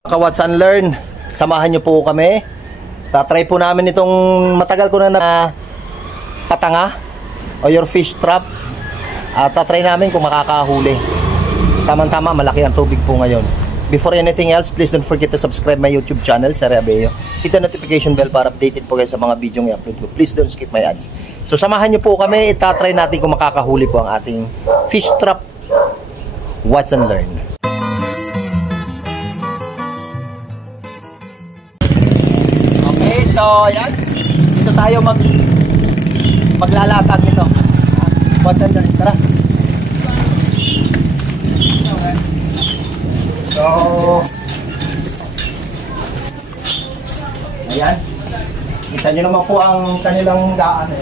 Ka-Watch and Learn, samahan nyo po kami. Tatry po namin itong matagal ko na patanga o your fish trap. At tatry namin kung makakahuli. Tama-tama, malaki ang tubig po ngayon. Before anything else, please don't forget to subscribe my YouTube channel, Sir Abeo. Hit the notification bell para updated po kayo sa mga video ng i-upload ko. Please don't skip my ads. So samahan nyo po kami, itatry natin kung makakahuli po ang ating fish trap. Watch and Learn. So, ayan. Dito tayo maglalatag ito. Watch and Learn. Tara. So, ayan. Kita nyo naman po ang kanilang daan.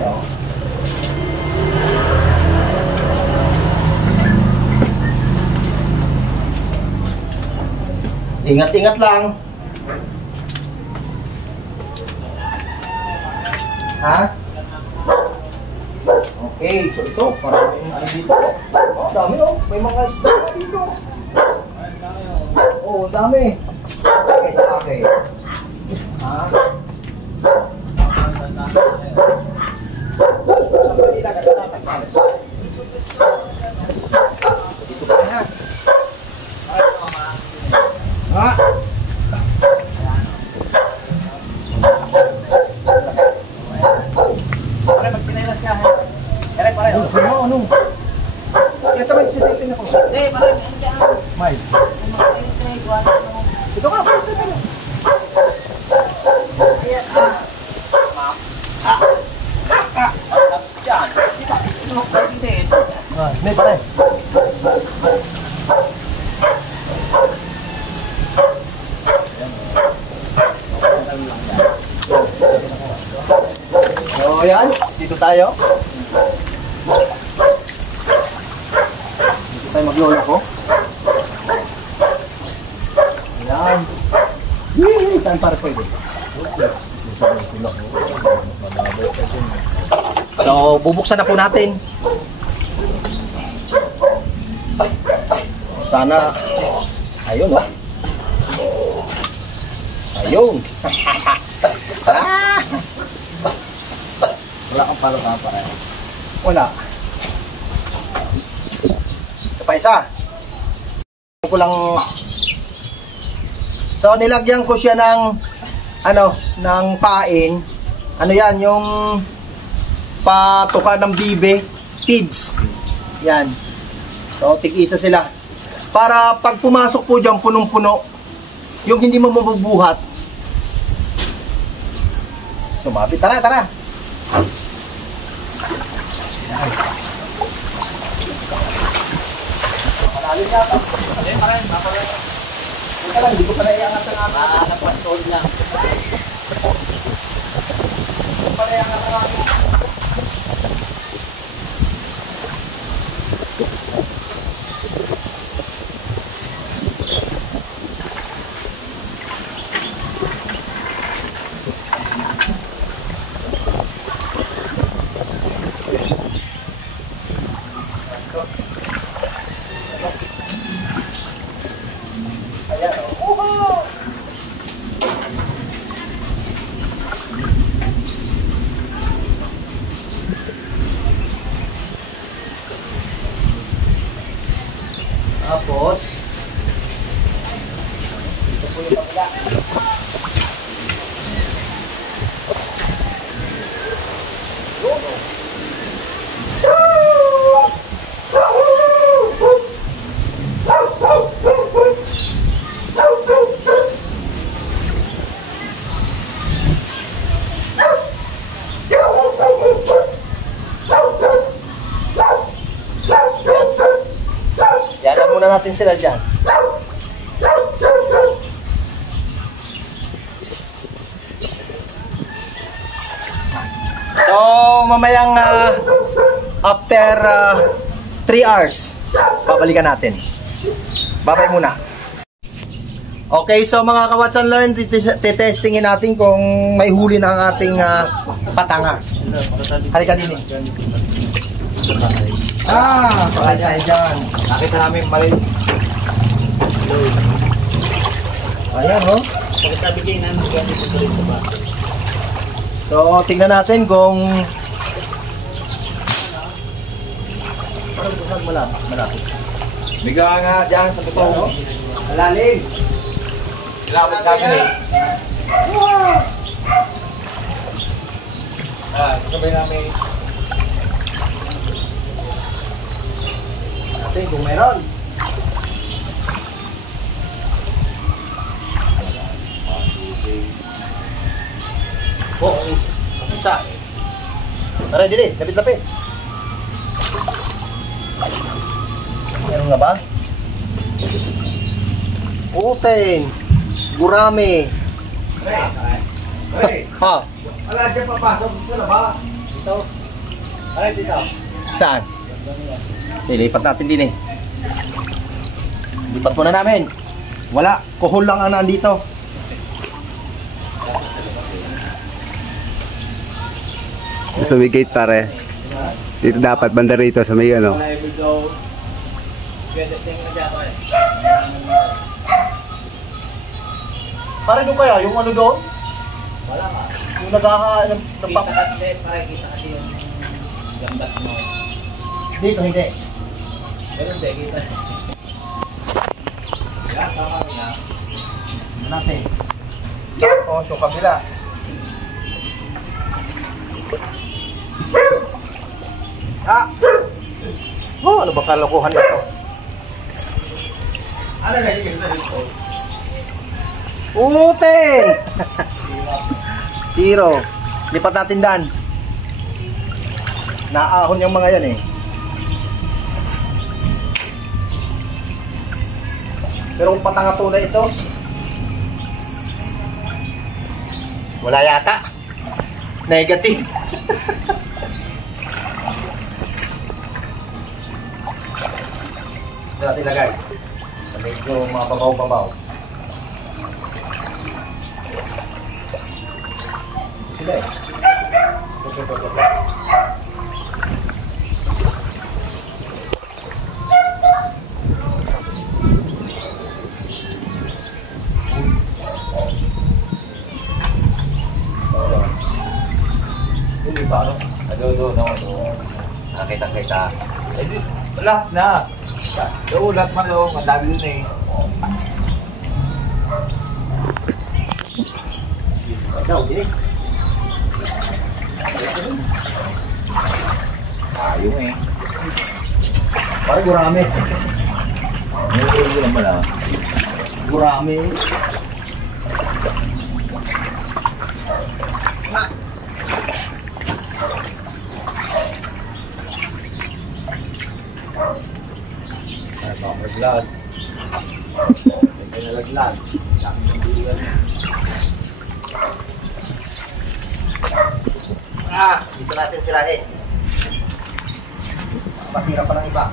Ingat-ingat lang. Ha? Okay, so ito, maraming ano dito. Oh, dami oh, may mga isda dito. Oh, dami. Okay, sa akin. Ha? Dito pa na. Ha? Ano? Kaya tayo siya ako. Eh, marami andiyan. May. Ito ka, pwede ka. Ayan. Diyan. Ito ka dito. May pare. So, ayan. Dito tayo. Tayo maglolo ko. Ayan. Saan para pwede? So, bubuksan na po natin. Sana, ayun o. Ayun. Wala kang palo ka para. Wala. Pa isa. Ko lang. So nilagyan ko siya ng ng pain. Ano 'yan, yung patuka ng bibe, feeds. Yan. So tig-isa sila. Para pag pumasok po diyan punong-puno, yung hindi mo mabubuhat. Sumabi, tara. Yan. Malalim yata. Hindi, maraming. Ika lang, hindi ko pala iangat ang aking. Nagpastol niya. Hindi ko pala iangat ang aking. Tapos, ito po yung pagla. Yan muna natin sila dyan. So, mamayang after 3 hours, babalikan natin. Babay muna. Okay, so mga ka-Watch and Learn, titestingin natin kung may huli na ang ating patanga. Halika din eh. Pakay tayo dyan. Nakita namin mali. Ayan, oh. Pagkatabi kayo namin gamit ito rin sa baso. So, tingnan natin kung... Parang malapit. Biga nga dyan sa totoo. Malalim. Ilapit kami eh. Sabay namin. Natin kung meron. Oh, isa. Tara, dili. Lapit-lapit. Meron nga ba? Uten. Gurame. Hey, Ha? wala dyan papasok sa laba. Ito. Ay, dito. Saan? Lipat natin din eh. Lipat muna namin. Wala. Kuhol lang ang nandito. Sa gate pare. Dito dapat banda rito sa may ano. Wala ever go. Ganda tingin na dyan eh. Para doon kaya, yung ano doon? Wala ka. Yung nagkaka... Kita kasi, para kita kasi yung gambat mo. Dito, hindi. Pero hindi, kita. Yan, tama niya. Ano natin? Oh, so kabila. Ah! Oh, ano ba kalokohan ito? Ano na yung sa dito? Uten! Zero. Lipat natin daan. Naahon yung mga yan eh. Pero kung patanga tunay ito, wala yata. Negative. Ito natin lagay. Medyo mababaw-babaw. Sila eh. Ito. Hindi pa ano? Doon. Nakita. Eh, lahat na. Oo, lahat man o. Madami dun eh. Daw, hindi. Ayun eh. Parang gurami. May lang pala. Gurami. Naglag. May nalaglag. Sa akin yung biligan. Dito natin tirahin. Matira pa ng iba.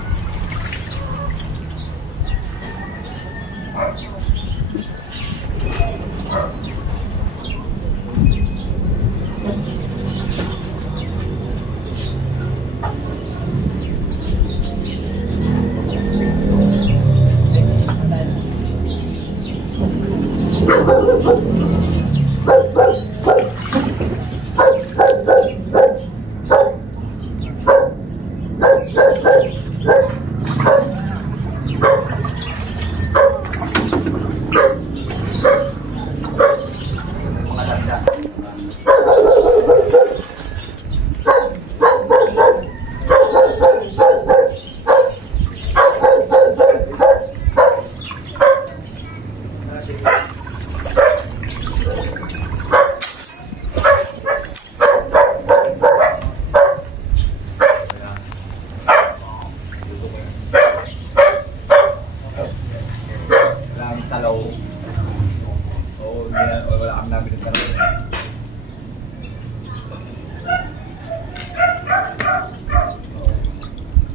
Wala kami namin nagkaroon.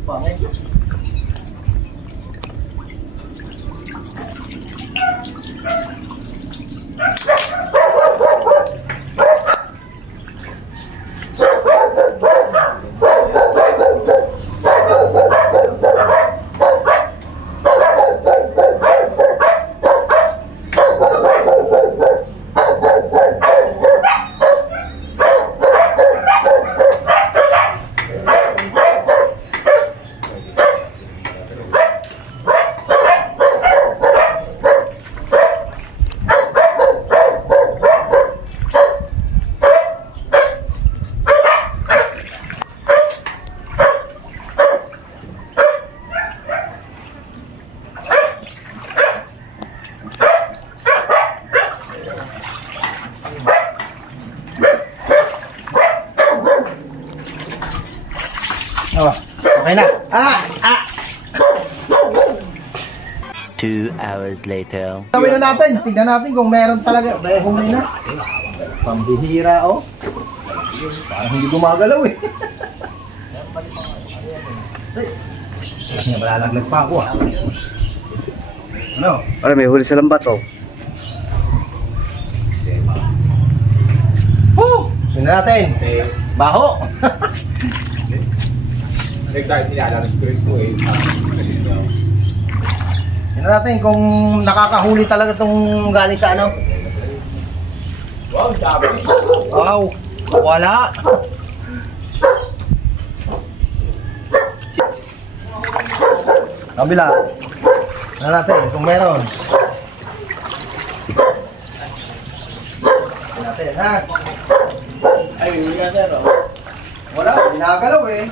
Pangit. 2 hours later. Tawin na natin. Tignan natin kung meron talaga. Huli na. Pambihira, oh. Parang hindi gumagalaw eh. Malalaglag pa ako ah. Ano? Para may huli sa lambat oh. Tignan natin. Baho. Nag-start nila ng spirit ko eh. Tignan natin kung nakakahuli talaga itong galing sa ano. Wow, sabi. Wow. Wala. Kabila. Tignan natin kung meron. Tignan natin ha. Ay, yun yan, sir, oh. Wala. Ginagalaw eh.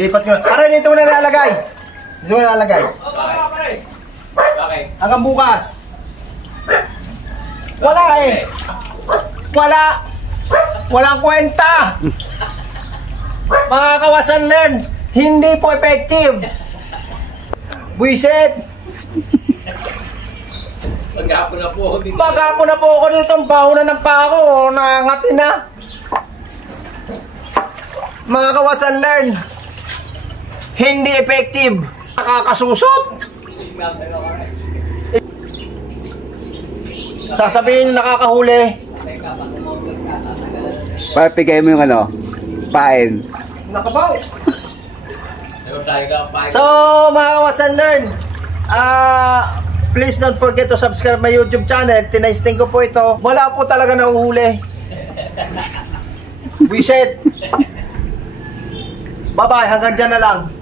Lipat nyo. Para dito mo nalalagay. Dito mo nalalagay. Bakit? Hanggang bukas. Wala eh. Wala. Walang kwenta. Mga kawasan learn. Hindi po effective. Buisit. Mag-apo na po ako dito. Mag-apo na po ako dito. Ang baho na ng paa ko. Nangangatin na. Mga kawasan learn. Hindi effective. Nakakasusot. Sasabihin nakakahuli. Para pigay mo yung ano, pain. Nakabaw. So, So, mga kawasan learn, please don't forget to subscribe my YouTube channel. Tinaisting ko po ito. Wala po talaga nahuhuli. Wiset. Bye-bye. Hanggang dyan na lang.